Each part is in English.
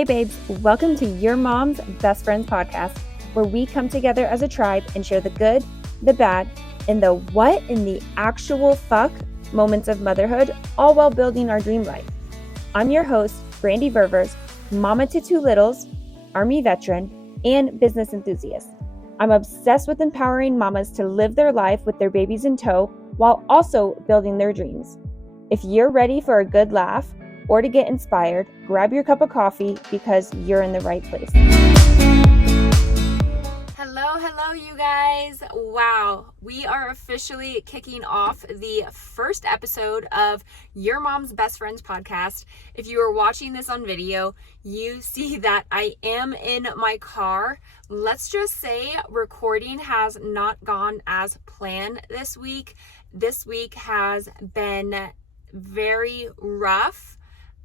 Hey babes, welcome to Your Mom's Best Friends podcast, where we come together as a tribe and share the good, the bad, and the what in the actual fuck moments of motherhood, all while building our dream life. I'm your host, Brandy Ververs, mama to two littles, Army veteran, and business enthusiast. I'm obsessed with empowering mamas to live their life with their babies in tow while also building their dreams. If you're ready for a good laugh or to get inspired, grab your cup of coffee because you're in the right place. Hello, you guys. Wow, we are officially kicking off the first episode of Your Mom's Best Friends podcast. If you are watching this on video, you see that I am in my car. Let's just say recording has not gone as planned this week. This week has been very rough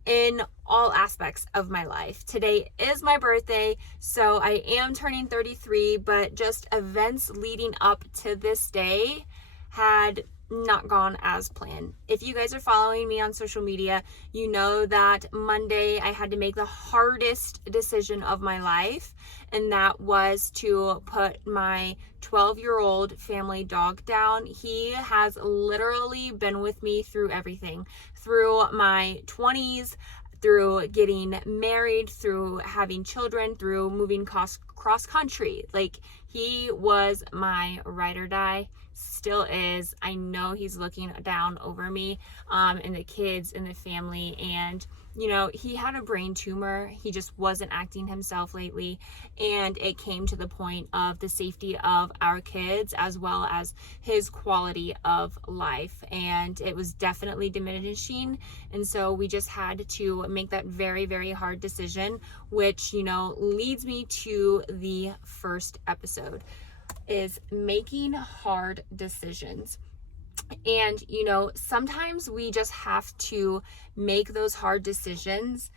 in all aspects of my life. Today is my birthday, so I am turning 33, but just events leading up to this day had not gone as planned. If you guys are following me on social media, you know that Monday I had to make the hardest decision of my life, and that was to put my 12-year-old family dog down. He has literally been with me through everything, through my 20s, through getting married, through having children, through moving cross country. Like, he was my ride or die, still is. I know he's looking down over me and the kids and the family, and you know, he had a brain tumor. He just wasn't acting himself lately, and it came to the point of the safety of our kids as well as his quality of life, and it was definitely diminishing. And so we just had to make that very, very hard decision, which, you know, leads me to the first episode, is making hard decisions. And, you know, sometimes we just have to make those hard decisions,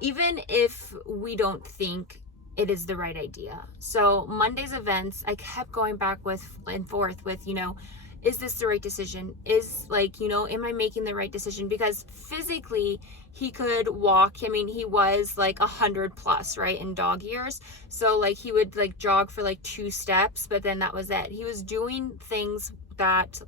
even if we don't think it is the right idea. So Monday's events, I kept going back and forth with, you know, is this the right decision? Is, like, you know, am I making the right decision? Because physically he could walk. I mean, he was like 100 plus, right, in dog years. So like he would like jog for like 2 steps, but then that was it. He was doing things that,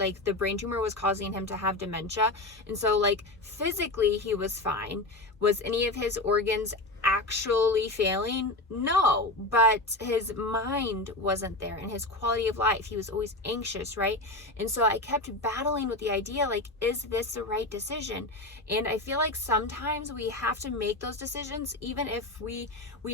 like, the brain tumor was causing him to have dementia. And so, like, physically he was fine. Was any of his organs actually failing? No, but his mind wasn't there, and his quality of life, he was always anxious, right? And so I kept battling with the idea, like, is this the right decision? And I feel like sometimes we have to make those decisions even if we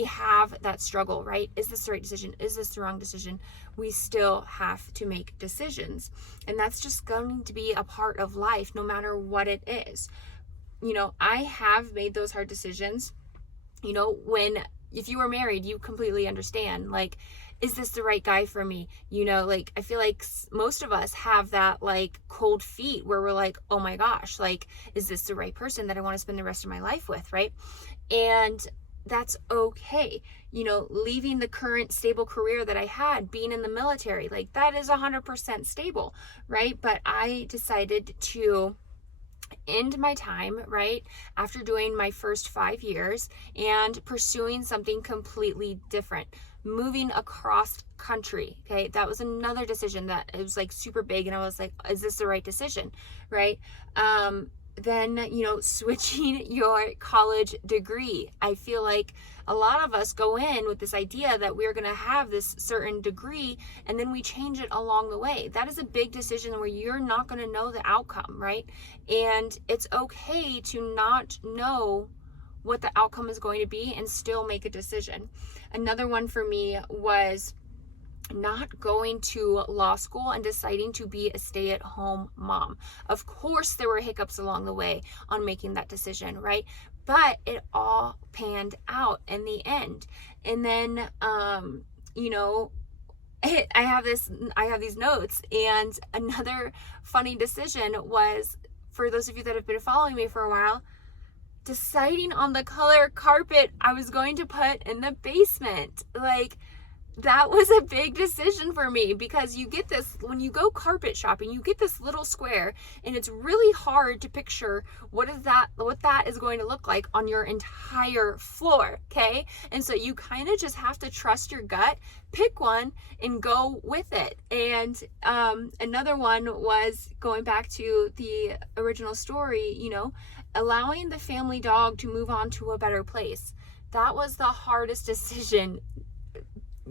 have that struggle, right? Is this the right decision? Is this the wrong decision? We still have to make decisions, and that's just going to be a part of life no matter what it is. You know, I have made those hard decisions. You know, if you were married, you completely understand, like, is this the right guy for me? You know, like, I feel like most of us have that, like, cold feet where we're like, oh my gosh, like, is this the right person that I want to spend the rest of my life with, right? And that's okay. You know, leaving the current stable career that I had, being in the military, like, that is 100% stable, right? But I decided to end my time, right, after doing my first 5 years and pursuing something completely different, moving across country. Okay, that was another decision that it was like super big, and I was like, is this the right decision, right? Then, you know, switching your college degree. I feel like a lot of us go in with this idea that we're going to have this certain degree, and then we change it along the way. That is a big decision where you're not going to know the outcome, right? And it's okay to not know what the outcome is going to be and still make a decision. Another one for me was not going to law school and deciding to be a stay-at-home mom. Of course, there were hiccups along the way on making that decision, right? But it all panned out in the end. And then, you know, I have these notes, and another funny decision was, for those of you that have been following me for a while, deciding on the color carpet I was going to put in the basement. Like, that was a big decision for me, because you get this, when you go carpet shopping, you get this little square, and it's really hard to picture what that is going to look like on your entire floor. Okay. And so you kind of just have to trust your gut, pick one and go with it. And another one was going back to the original story, allowing the family dog to move on to a better place. That was the hardest decision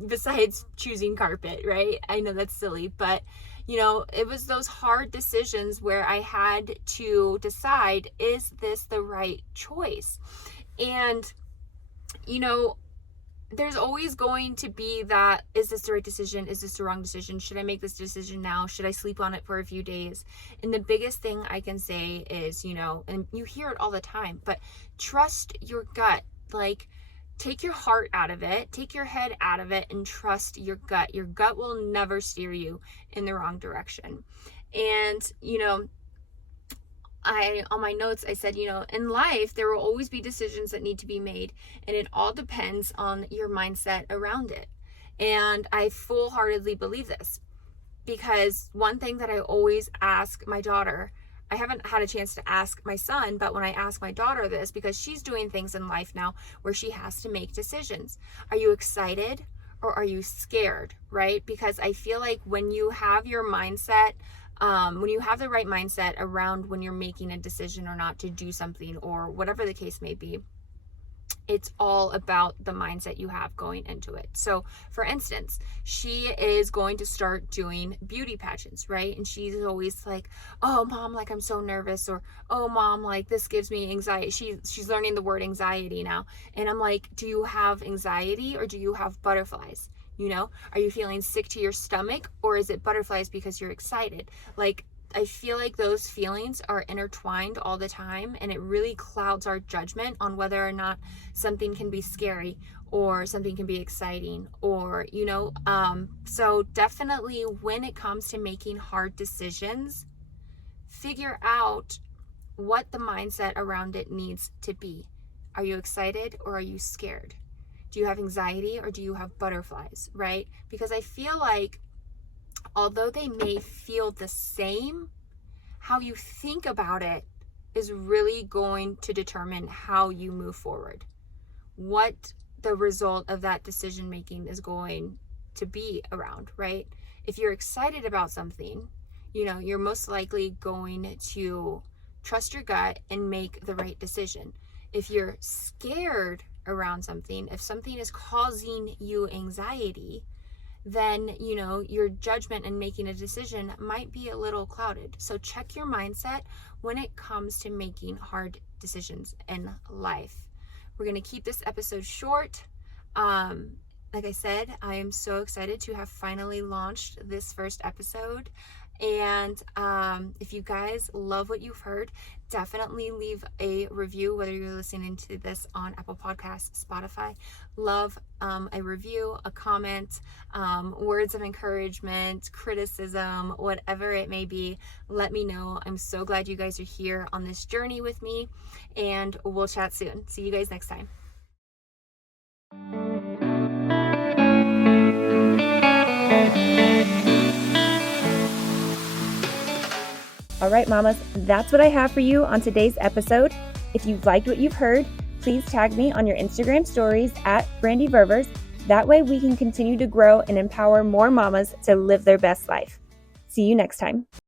besides choosing carpet, right? I know that's silly, but it was those hard decisions where I had to decide, is this the right choice? And there's always going to be that, is this the right decision? Is this the wrong decision? Should I make this decision now? Should I sleep on it for a few days? And the biggest thing I can say is, and you hear it all the time, but trust your gut. Like, take your heart out of it, take your head out of it, and trust your gut. Your gut will never steer you in the wrong direction. And, on my notes, I said, in life, there will always be decisions that need to be made, and it all depends on your mindset around it. And I full-heartedly believe this, because one thing that I always ask my daughter, I haven't had a chance to ask my son, but when I ask my daughter this, because she's doing things in life now where she has to make decisions. Are you excited or are you scared, right? Because I feel like when you have your mindset, when you have the right mindset around when you're making a decision or not to do something, or whatever the case may be, it's all about the mindset you have going into it. So for instance, she is going to start doing beauty pageants, right? And she's always like, oh mom, like I'm so nervous, or oh mom, like this gives me anxiety. She's learning the word anxiety now. And I'm like, do you have anxiety or do you have butterflies? Are you feeling sick to your stomach, or is it butterflies because you're excited? Like, I feel like those feelings are intertwined all the time, and it really clouds our judgment on whether or not something can be scary or something can be exciting, or, so definitely when it comes to making hard decisions, figure out what the mindset around it needs to be. Are you excited or are you scared? Do you have anxiety or do you have butterflies, right? Because I feel like although they may feel the same, how you think about it is really going to determine how you move forward, what the result of that decision making is going to be around, right? If you're excited about something, you're most likely going to trust your gut and make the right decision. If you're scared around something, if something is causing you anxiety, then, your judgment in making a decision might be a little clouded. So check your mindset when it comes to making hard decisions in life. We're going to keep this episode short. Like I said, I am so excited to have finally launched this first episode. And if you guys love what you've heard, definitely leave a review, whether you're listening to this on Apple Podcasts, Spotify. Love a review, a comment, words of encouragement, criticism, whatever it may be. Let me know. I'm so glad you guys are here on this journey with me, and we'll chat soon. See you guys next time. All right, mamas, that's what I have for you on today's episode. If you've liked what you've heard, please tag me on your Instagram stories at Brandy Ververs. That way we can continue to grow and empower more mamas to live their best life. See you next time.